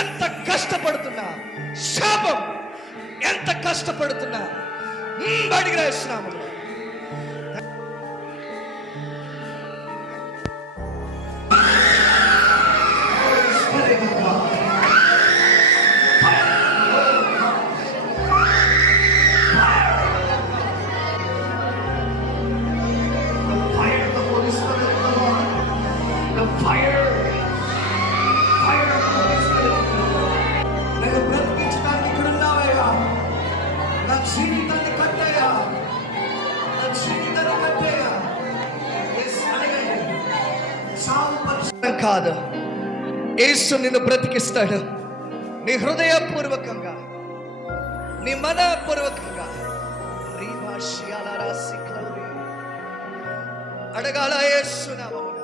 ఎంత కష్టపడుతున్నా, శాపం ఎంత కష్టపడుతున్నా బడికి రాస్తున్నాము. కాదు, యేసు నిన్ను బ్రతికిస్తాడు. నీ హృదయపూర్వకంగా, నీ మనపూర్వకంగా అడగాల యేసు నామమున.